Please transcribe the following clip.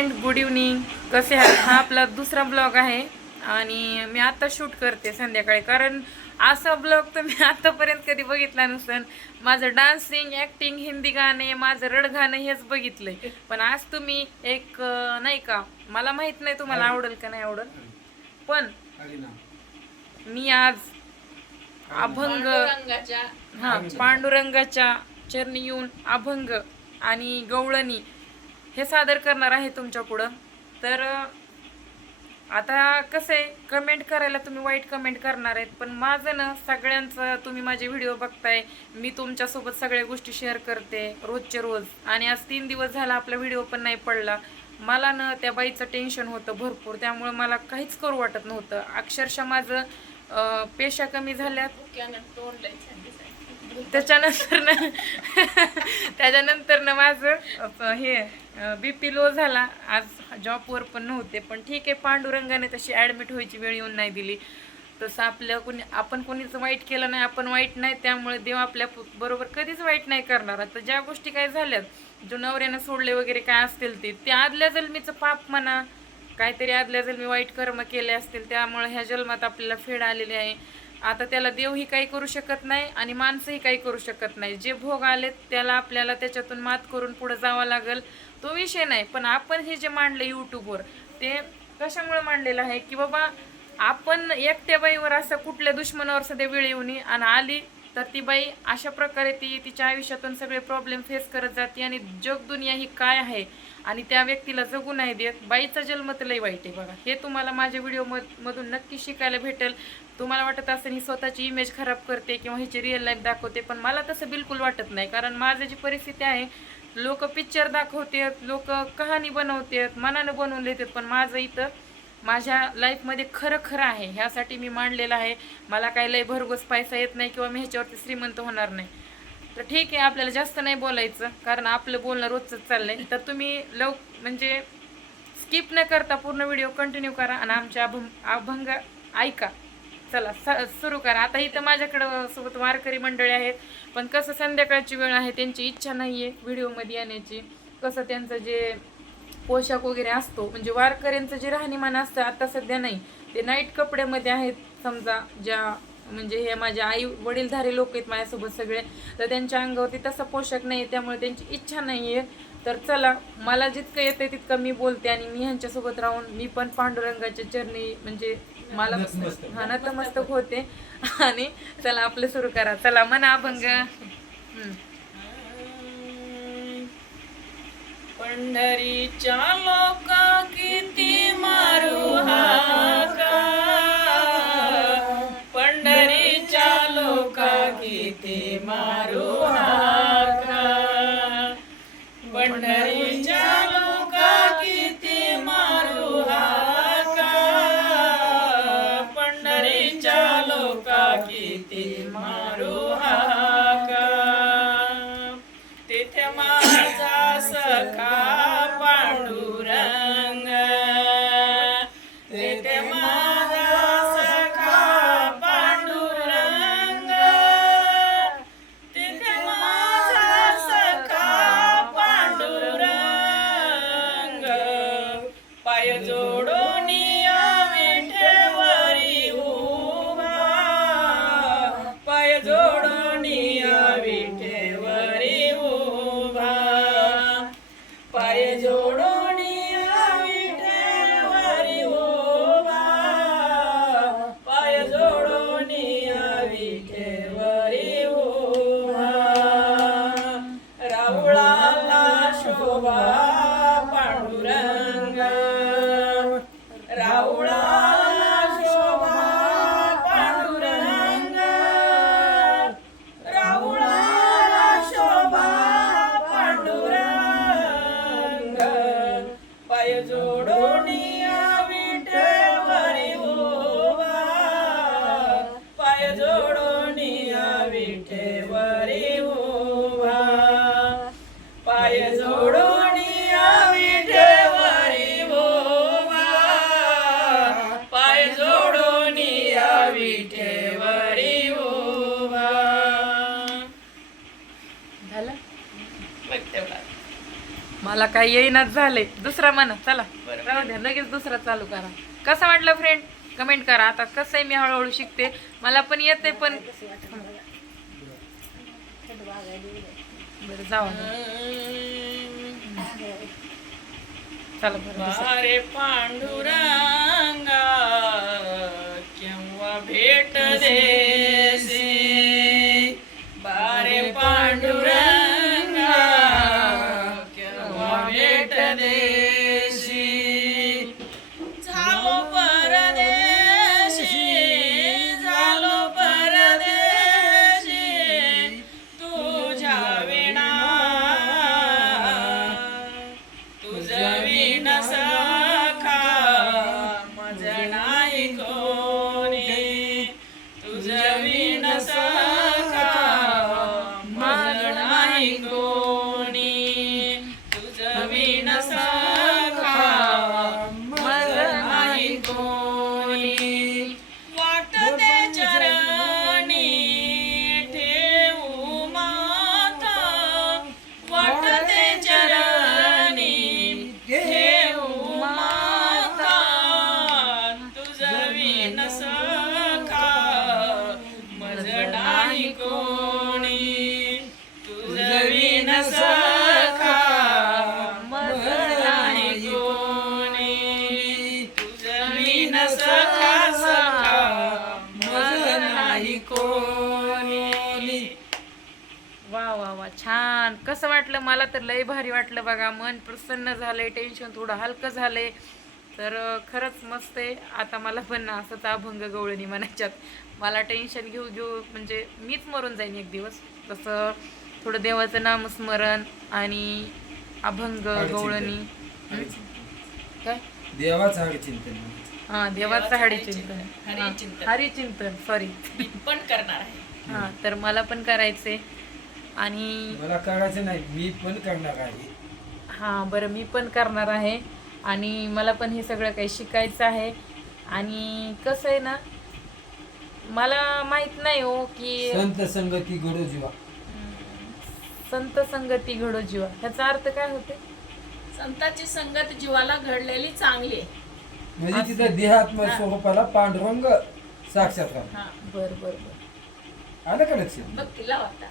Friend good evening कसे आहात? हा आपला दुसरा ब्लॉग आहे आणि मी आता शूट करते संध्याकाळी. कारण असा ब्लॉग तर मी आतापर्यंत कधी बघितला नसेल माझं डान्सिंग ॲक्टिंग हिंदी गाणे माझं रडगाणं हेच बघितलंय. पण आज तुम्ही एक नाही का मला माहीत नाही तुम्हाला आवडेल का नाही आवडेल. पण मी आज अभंग हा पांडुरंगाच्या चरणी येऊन अभंग आणि गवळणी हे सादर करणार आहे तुमच्या पुढं. तर आता कसं आहे कमेंट करायला तुम्ही वाईट कमेंट करणार आहेत पण माझं ना सगळ्यांचं तुम्ही माझे व्हिडिओ बघताय मी तुमच्यासोबत सगळ्या गोष्टी शेअर करते रोजचे रोज. आणि आज तीन दिवस झाला आपला व्हिडिओ पण नाही पडला. मला ना त्या बाईचं टेन्शन होतं भरपूर त्यामुळे मला काहीच करू वाटत नव्हतं. अक्षरशः माझं पेशा कमी झाल्यात. त्याच्यानंतर ना त्याच्यानंतर ना माझं हे बी पी लो झाला. आज जॉबवर पण नव्हते पण ठीक आहे पांडुरंगाने तशी ॲडमिट व्हायची वेळ येऊन नाही दिली. तसं आपलं कोणी आपण कोणीच वाईट केलं नाही आपण वाईट नाही त्यामुळे देव आपल्या बरोबर कधीच वाईट नाही करणार. आता ज्या गोष्टी काय झाल्यात जो नवऱ्यानं सोडले वगैरे काय असतील ते ते आदल्या जन्मीचं पाप म्हणा. काहीतरी आदल्या जन्मी वाईट कर्म केले असतील त्यामुळे ह्या जन्मात आपल्याला फेड आलेली आहे. आता त्याला देवही काही करू शकत नाही आणि माणसंही काही करू शकत नाही. जे भोग आलेत त्याला आपल्याला त्याच्यातून मात करून पुढे जावं लागेल. तो विषय नाही पण आपण हे जे मांडलं यूट्यूबवर ते कशामुळे मांडलेलं आहे? की बाबा आपण एकट्या बाईवर असं कुठल्या दुश्मनावर सध्या वेळ येऊ नये आणि आली तर ती बाई अशा प्रकारे ती तिच्या आयुष्यातून सगळे प्रॉब्लेम फेस करत जाते आणि जग दुनिया ही काय आहे आणि त्या व्यक्तीला जगू नाही देत. बाईचा जन्म तर लई वाईट आहे बघा. हे तुम्हाला माझ्या व्हिडिओ मधून नक्की शिकायला भेटेल. तुम्हाला वाटत असेल ही स्वतःची इमेज खराब करते किंवा हिची रिअल लाईफ दाखवते पण मला तसं बिलकुल वाटत नाही. कारण माझं जी परिस्थिती आहे लोक पिक्चर दाखवतात लोक कहाणी बनवतात मनानं बनवून देतात पण माझं इथं माझ्या लाईफमध्ये खरं खरं आहे. ह्यासाठी मी मांडलेलं आहे. मला काही लय भरघोस पैसा येत नाही किंवा मी ह्याच्यावरती श्रीमंत होणार नाही. तर ठीक आहे आपल्याला जास्त नाही बोलायचं. कारण आपलं बोलणं रोजच चाललंय. तर तुम्ही लव म्हणजे स्किप न करता पूर्ण व्हिडिओ कंटिन्यू करा आणि आमच्या अभंग अभंग ऐका. चला स सुरू करा. आता इथं माझ्याकडं सोबत वारकरी मंडळी आहेत. पण कसं संध्याकाळची वेळ आहे त्यांची इच्छा नाही आहे व्हिडिओमध्ये येण्याची. कसं त्यांचं जे पोशाख वगैरे असतो. म्हणजे वारकऱ्यांचं जे राहणीमान असतं आता सध्या नाही. ते नाईट कपड्यामध्ये आहेत. समजा ज्या म्हणजे हे माझ्या आई वडीलधारी लोक आहेत माझ्यासोबत सगळे. तर त्यांच्या अंगावरती तसा पोशाख नाही त्यामुळे त्यांची इच्छा नाही आहे तर चला मला जितकं येतंय तितकं मी बोलते आणि मी ह्यांच्यासोबत राहून मी पण पांडुरंगाच्या चरणी म्हणजे मला हा नतमस्तक होते. आणि चला आपलं सुरू करा. चला मना अभंग. पंढरीच्या लोका किती मारू हाका पंढरीच्या लोका किती मारू हाका पंढरीच्या लोका किती मारू हाका पंढरीच्या लोका किती मारू मला काही येईनाच झाले दुसरा म्हणा चला. राहू द्या लगेच दुसरा चालू करा. कसा वाटलं फ्रेंड कमेंट करा. आता कसं आहे मी हळूहळू शिकते. मला पण येते पण बरं जाऊ चला बरं दुसरं. कसं वाटलं मला तर लय भारी वाटलं बघा. मन प्रसन्न झालंय टेन्शन थोडं हलकं झालंय. तर खरंच मस्त आहे. आता मला पण असंच अभंग गवळणी म्हणायच्यात. मला टेन्शन घेऊ घेऊ म्हणजे मीच मरून जाईन एक दिवस. तसं थोडं देवाचं नामस्मरण आणि अभंग गवळणी. हं? काय? देवाचं हर चिंतन हा देवाचं हरिचिंतन. हरिचिंतन. हरिचिंतन सॉरी पण करणार आहे. हा तर मला पण करायचे आणि मला करायचं नाही मी पण करणार आहे. हां बरं मी पण करणार आहे. आणि मला पण हे सगळं काही शिकायचं आहे. आणि कसं आहे ना मला माहीत नाही हो की संत संगती घडो जीवा. संत संगती घडो जीवा. ह्याचा अर्थ काय होते? संताची संगत जीवाला घडलेली चांगली आहे. म्हणजे तिथं देहात्म स्वरूपाला पांडुरंग साक्षात्कार हा बर बर बर. आलं का लक्षात? बघ तिला वाटता.